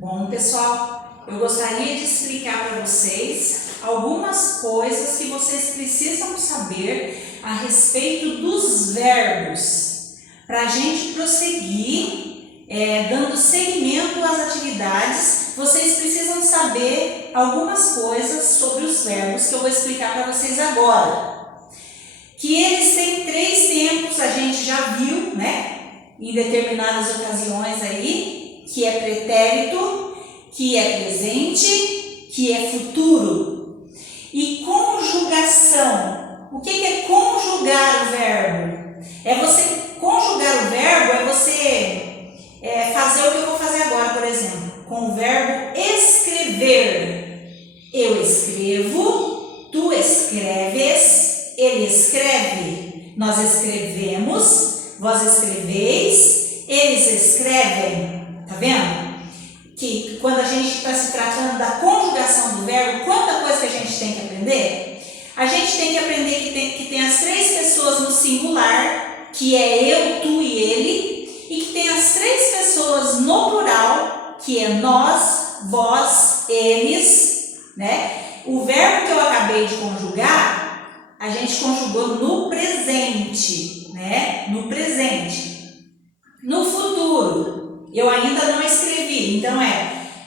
Bom, pessoal, eu gostaria de explicar para vocês algumas coisas que vocês precisam saber a respeito dos verbos, para a gente prosseguir, dando seguimento às atividades. Vocês precisam saber algumas coisas sobre os verbos que eu vou explicar para vocês agora. Que eles têm 3 tempos, a gente já viu, né? Em determinadas ocasiões aí, que é pretérito, que é presente, que é futuro. E conjugação. O que é conjugar o verbo? Conjugar o verbo é você fazer o que eu vou fazer agora, por exemplo. Com o verbo escrever. Eu escrevo, tu escreves, ele escreve, nós escrevemos, vós escreveis, eles escrevem. Tá vendo? Que quando a gente está se tratando da conjugação do verbo, quanta coisa que a gente tem que aprender? A gente tem que aprender que tem as 3 pessoas no singular, que é eu, tu e ele, e que tem as 3 pessoas no plural, que é nós, vós, eles, né? O verbo que eu acabei de conjugar, a gente conjugou no presente, né? No presente. No futuro, eu ainda não escrevi, então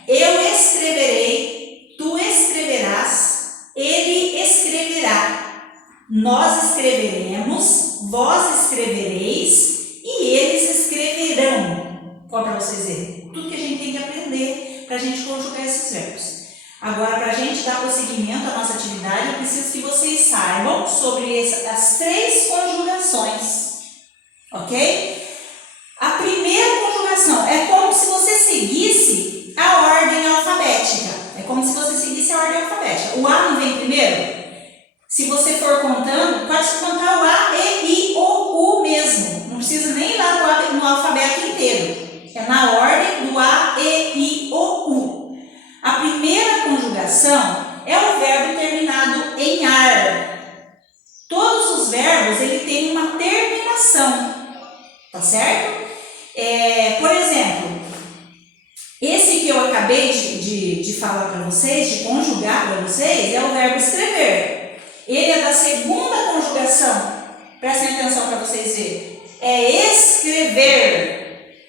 eu escreverei, tu escreverás, ele escreverá, nós escreveremos, vós escrevereis e eles escreverão. Qual para vocês verem? Tudo que a gente tem que aprender para a gente conjugar esses verbos. Agora, para a gente dar prosseguimento à nossa atividade, eu preciso que vocês saibam sobre as 3 conjugações, ok? A primeira conjugação é como se você seguisse a ordem alfabética. É como se você seguisse a ordem alfabética. O A não vem primeiro? Se você for contando, pode contar o A, E, I, O, U mesmo. Não precisa nem ir lá no alfabeto inteiro. É na ordem do A, E, I, O, U. A primeira conjugação é o verbo terminado em ar. Todos os verbos ele tem uma terminação. Tá certo? Por exemplo, esse que eu acabei de falar para vocês, de conjugar para vocês, é o verbo escrever. Ele é da segunda conjugação. Prestem atenção para vocês verem. É escrever.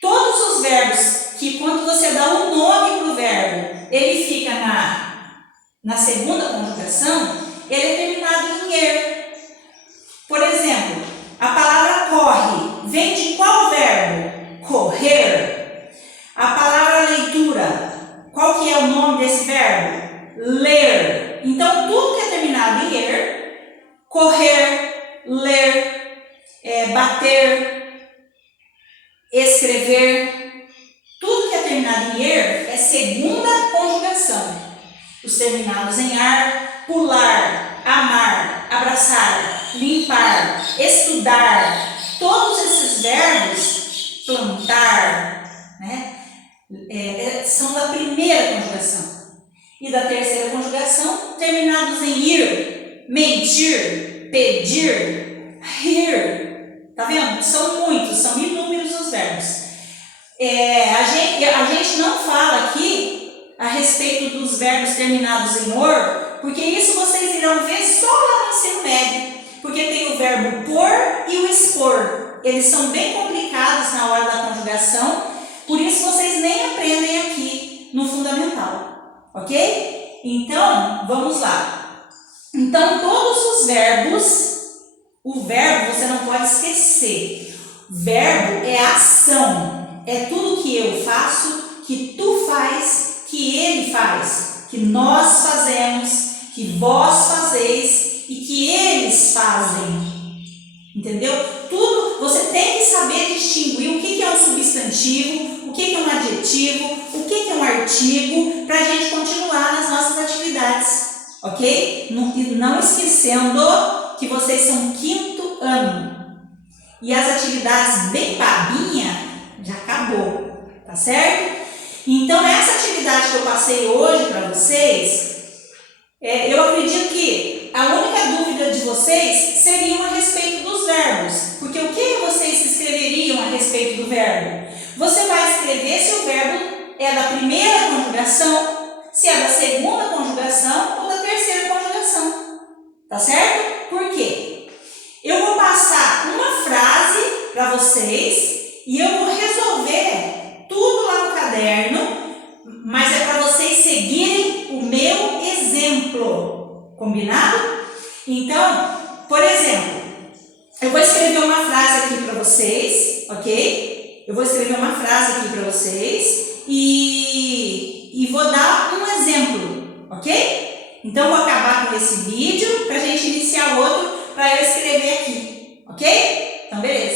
Todos os verbos que quando você dá um nome para o verbo, ele fica na segunda conjugação, ele é terminado em er. Por exemplo, a palavra corre vem de qual verbo? Correr. A palavra leitura, qual que é o nome desse verbo? Ler. Então, tudo que é terminado em er, correr, ler, bater, escrever, tudo que é terminado em er é segunda conjugação. Os terminados em ar, pular, amar, abraçar, limpar, estudar, todos esses verbos, plantar, né, são da primeira conjugação. E da terceira conjugação, terminados em ir, mentir, pedir, rir. Tá vendo? São muitos, são inúmeros os verbos. A gente não fala aqui a respeito dos verbos terminados em or, porque isso vocês irão ver só lá no ensino médio. Porque tem o verbo pôr e o expor. Eles são bem complicados na hora da conjugação, por isso vocês nem aprendem aqui no fundamental, ok? Então, vamos lá. Então, todos os verbos, o verbo você não pode esquecer. Verbo é ação, é tudo que eu faço, que tu faz, que ele faz, que nós fazemos, que vós fazeis, e que eles fazem, entendeu? Tudo, você tem que saber distinguir o que é um substantivo, o que é um adjetivo, o que é um artigo, para a gente continuar nas nossas atividades, ok? Não esquecendo que vocês são 5º ano, e as atividades bem babinha já acabou, tá certo? Então, essa atividade que eu passei hoje para vocês, eu acredito que a única dúvida de vocês seria a respeito dos verbos. Porque o que vocês escreveriam a respeito do verbo? Você vai escrever se o verbo é da primeira conjugação, se é da segunda conjugação ou da terceira conjugação. Tá certo? Por quê? Eu vou passar uma frase para vocês e eu vou resolver tudo lá no caderno, mas é para vocês seguirem o meu exemplo. Combinado? Então, por exemplo, eu vou escrever uma frase aqui para vocês, ok? Eu vou escrever uma frase aqui para vocês e vou dar um exemplo, ok? Então, vou acabar com esse vídeo para a gente iniciar outro para eu escrever aqui, ok?